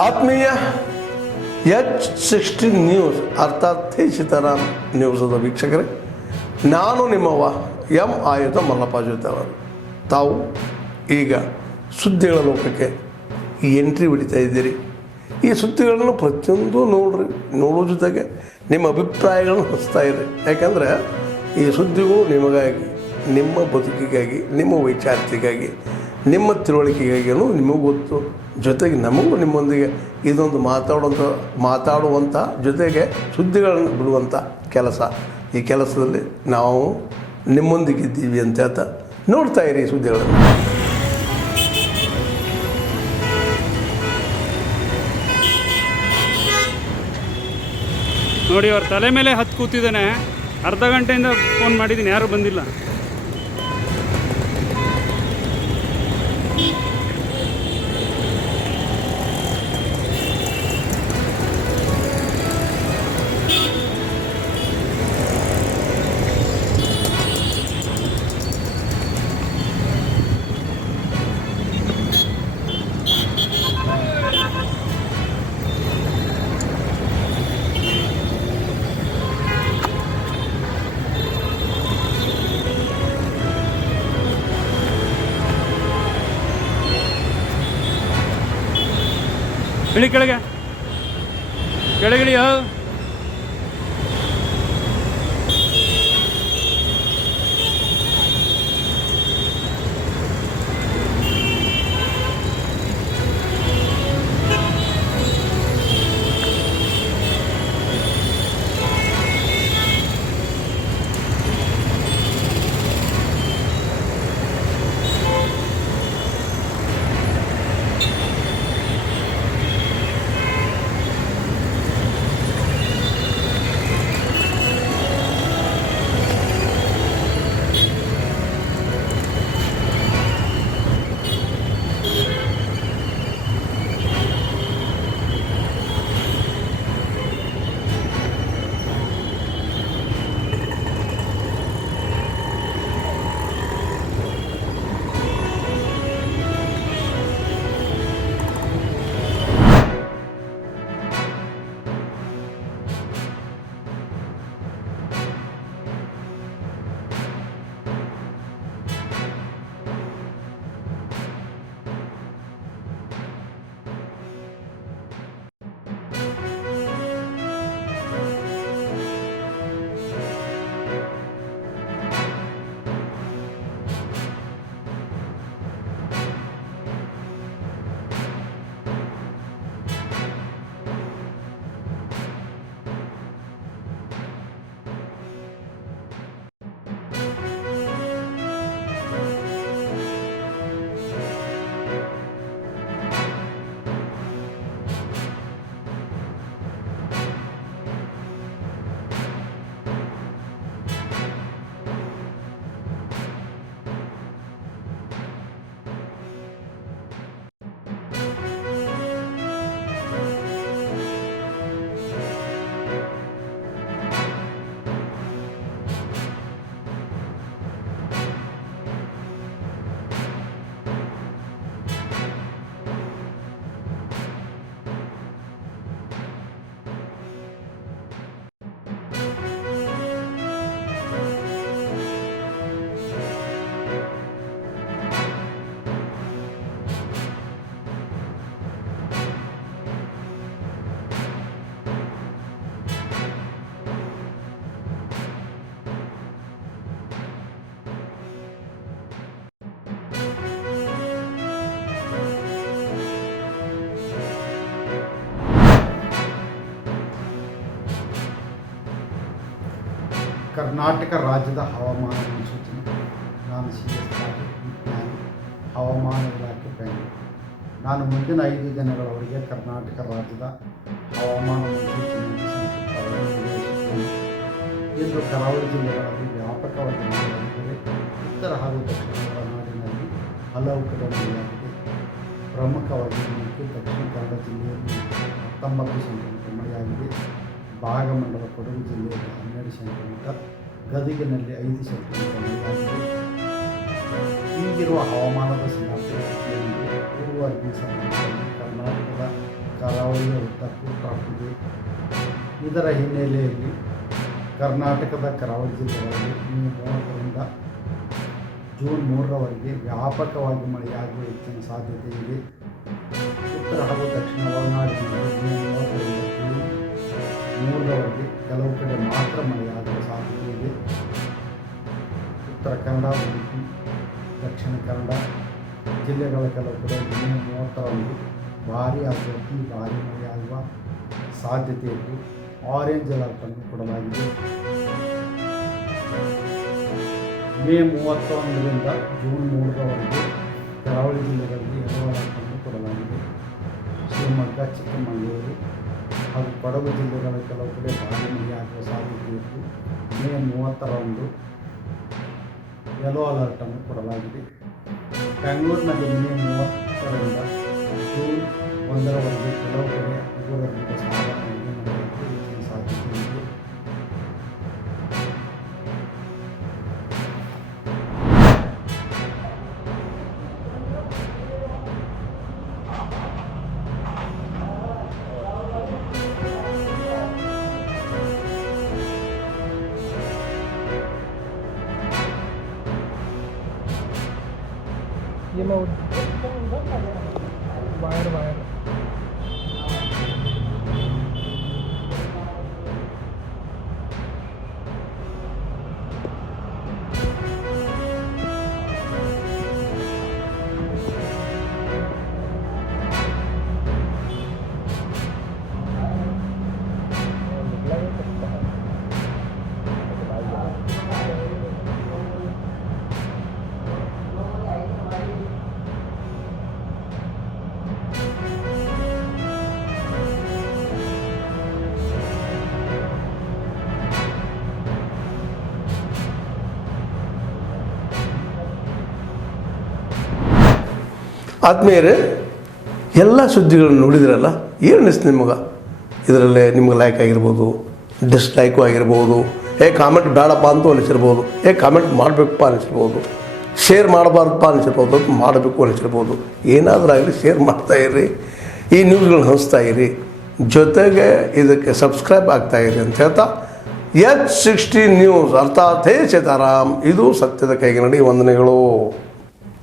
ಆತ್ಮೀಯ H60 news ಅರ್ಥಾತ್ ಸೀತಾರಾಮ್ ನ್ಯೂಸದ ವೀಕ್ಷಕರೇ, ನಾನು ನಿಮ್ಮವ ಎಂ ಆಯುಧ ಮಲ್ಲಪ್ಪ ಜೊತೆವರು. ತಾವು ಈಗ ಸುದ್ದಿಗಳ ಲೋಕಕ್ಕೆ ಎಂಟ್ರಿ ಹೊಡಿತಾ ಇದ್ದೀರಿ. ಈ ಸುದ್ದಿಗಳನ್ನು ಪ್ರತಿಯೊಂದು ನೋಡೋ ಜೊತೆಗೆ ನಿಮ್ಮ ಅಭಿಪ್ರಾಯಗಳನ್ನು ಹಂಚ್ತಾ ಇರಿ. ಯಾಕಂದರೆ ಈ ಸುದ್ದಿಗಳು ನಿಮಗಾಗಿ, ನಿಮ್ಮ ಬದುಕಿಗಾಗಿ, ನಿಮ್ಮ ವೈಚಾರಿಕೆಗಾಗಿ, ನಿಮ್ಮ ತಿಳುವಳಿಕೆಗಾಗಿಯೂ ನಿಮಗೂ ಗೊತ್ತು. ಜೊತೆಗೆ ನಮಗೂ ನಿಮ್ಮೊಂದಿಗೆ ಇದೊಂದು ಮಾತಾಡುವಂಥ ಜೊತೆಗೆ ಸುದ್ದಿಗಳನ್ನು ಬಿಡುವಂಥ ಕೆಲಸ. ಈ ಕೆಲಸದಲ್ಲಿ ನಾವು ನಿಮ್ಮೊಂದಿಗಿದ್ದೀವಿ ಅಂತ ಹೇಳ್ತಾ ನೋಡ್ತಾ ಇರಿ ಸುದ್ದಿಗಳನ್ನು. ನೋಡಿ, ಅವ್ರ ತಲೆ ಮೇಲೆ ಹತ್ತು ಕೂತಿದ್ದಾನೆ. ಅರ್ಧ ಗಂಟೆಯಿಂದ ಫೋನ್ ಮಾಡಿದ್ದೀನಿ, ಯಾರೂ ಬಂದಿಲ್ಲ. ಇಳಿ ಕೆಳಗಿಳಿಯೋ. ಕರ್ನಾಟಕ ರಾಜ್ಯದ ಹವಾಮಾನ ಮುನ್ಸೂಚನೆ. ನಾನು CS ವಿಜ್ಞಾನಿ, ಹವಾಮಾನ ಇಲಾಖೆ ಬೆಂಗಳೂರು. ನಾನು ಮುಂದಿನ 5 ದಿನಗಳವರೆಗೆ ಕರ್ನಾಟಕ ರಾಜ್ಯದ ಹವಾಮಾನ ಮುನ್ಸೂಚನೆಯನ್ನು ಸಂಕ್ಷಿಪ್ತವಾಗಿ ವಿವರಿಸುತ್ತೇನೆ. ಇಂದು ಕರಾವಳಿ ಜಿಲ್ಲೆಗಳಲ್ಲಿ ವ್ಯಾಪಕವಾಗಿ ಮಳೆಯಾಗಿದೆ. ಉತ್ತರ ಹಾಗೂ ದಕ್ಷಿಣ ಒಳನಾಡಿನಲ್ಲಿ ಹಲವು ಕಡೆ ಮಳೆಯಾಗಿದೆ. ಪ್ರಮುಖವಾಗಿ ಮತ್ತು ದಕ್ಷಿಣ ಕನ್ನಡ ಜಿಲ್ಲೆಯಲ್ಲಿ 19 ಸೆಂಟಿಮೀಟರ್ ಮಳೆಯಾಗಿದೆ. ಭಾಗಮಂಡಲ ಕೊಡಗು ಜಿಲ್ಲೆಯಲ್ಲಿ 12 ಸೆಂಟಿಮೀಟರ್, ಗದಗಿನಲ್ಲಿ 5 ಸೆಂಟಿಮೀಟರ್ ಮಳೆಯಾಗಿದೆ. ಈಗಿರುವ ಹವಾಮಾನದ ಸ್ಥಿತಿಯಲ್ಲಿ ಪೂರ್ವ ಅರಬ್ಬಿ ಸಮುದ್ರದಲ್ಲಿ ಕರ್ನಾಟಕದ ಕರಾವಳಿಯ ಉದ್ದಕ್ಕೂ ಪ್ರಾಪ್ತಿದೆ. ಇದರ ಹಿನ್ನೆಲೆಯಲ್ಲಿ ಕರ್ನಾಟಕದ ಕರಾವಳಿ ಜಿಲ್ಲೆಗಳಲ್ಲಿ ಮೇ 30ರಿಂದ ಜೂನ್ 3ರವರೆಗೆ ವ್ಯಾಪಕವಾಗಿ ಮಳೆಯಾಗುವ ಹೆಚ್ಚಿನ ಸಾಧ್ಯತೆ ಇದೆ. ಉತ್ತರ ಹಾಗೂ ದಕ್ಷಿಣ ಒಳನಾಡಿನಲ್ಲಿ ಮೇ 30ರಿಂದ ಜೂನ್ 3ರವರೆಗೆ ಕೆಲವು ಕಡೆ ಮಾತ್ರ ಮಳೆಯಾಗುವ ಸಾಧ್ಯತೆ ಇದೆ. ಉತ್ತರ ಕನ್ನಡ, ಉಡುಪಿ, ದಕ್ಷಿಣ ಕನ್ನಡ ಜಿಲ್ಲೆಗಳ ಕೆಲವು ಕಡೆ ಮೇ 30ರಂದು ಭಾರೀ ಅಥವಾ ಅತಿ ಭಾರೀ ಮಳೆಯಾಗುವ ಸಾಧ್ಯತೆ ಇದ್ದು ಆರೆಂಜ್ ಅಲರ್ಟ್ ಅನ್ನು ಕೊಡಲಾಗಿದೆ. ಮೇ 31ರಿಂದ ಜೂನ್ 3ರವರೆಗೆ ಕರಾವಳಿ ಜಿಲ್ಲೆಗಳಲ್ಲಿ ಯೆಲ್ಲೋ ಅಲರ್ಟ್ ಅನ್ನು ಕೊಡಲಾಗಿದೆ. ಶಿವಮೊಗ್ಗ, ಚಿಕ್ಕಮಗಳೂರು ಹಾಗೂ ಕೊಡಗು ಜಿಲ್ಲೆಗಳ ಕೆಲವು ಕಡೆ ಭಾರೀ ಮಳೆಯಾಗುವ ಸಾಧ್ಯತೆ ಇದ್ದು ಮೇ 30ರಂದು ಯೆಲ್ಲೋ ಅಲರ್ಟ್ ಅನ್ನು ಕೊಡಲಾಗಿದೆ. ಬೆಂಗಳೂರಿನಲ್ಲಿ ಮೇ 30ರಿಂದ ಜೂನ್ 1ರವರೆಗೆ ಕೆಲವು ಕಡೆ 5ರಿಂದ ಸಾಧಾರಣ ಮಳೆಯಾಗುವ ಹೆಚ್ಚಿನ ಸಾಧ್ಯತೆ ಇದೆ. ये मैं वायर ಆದ್ಮೇಲೆ ಎಲ್ಲ ಸುದ್ದಿಗಳನ್ನು ನೋಡಿದ್ರಲ್ಲ, ಏನು ಅನಿಸ್ತು ನಿಮಗೆ? ಇದರಲ್ಲೇ ನಿಮ್ಗೆ ಲೈಕ್ ಆಗಿರ್ಬೋದು, ಡಿಸ್ಲೈಕು ಆಗಿರ್ಬೋದು, ಕಾಮೆಂಟ್ ಬೇಡಪ್ಪ ಅಂತೂ ಅನಿಸಿರ್ಬೋದು, ಕಾಮೆಂಟ್ ಮಾಡಬೇಕಪ್ಪ ಅನಿಸಿರ್ಬೋದು, ಶೇರ್ ಮಾಡಬಾರ್ದಪ್ಪ ಅನಿಸಿರ್ಬೋದು, ಮಾಡಬೇಕು ಅನಿಸಿರ್ಬೋದು. ಏನಾದರೂ ಆಗಲಿ ಶೇರ್ ಮಾಡ್ತಾಯಿರಿ, ಈ ನ್ಯೂಸ್ಗಳನ್ನ ಹಂಚ್ತಾ ಇರಿ, ಜೊತೆಗೆ ಇದಕ್ಕೆ ಸಬ್ಸ್ಕ್ರೈಬ್ ಆಗ್ತಾಯಿರಿ ಅಂತ ಹೇಳ್ತಾ H16 ನ್ಯೂಸ್ ಅರ್ಥಾತ್ ಹೇ ಸೀತಾರಾಮ್, ಇದು ಸತ್ಯದ ಕೈಗೆ ನಡಿ. ವಂದನೆಗಳು.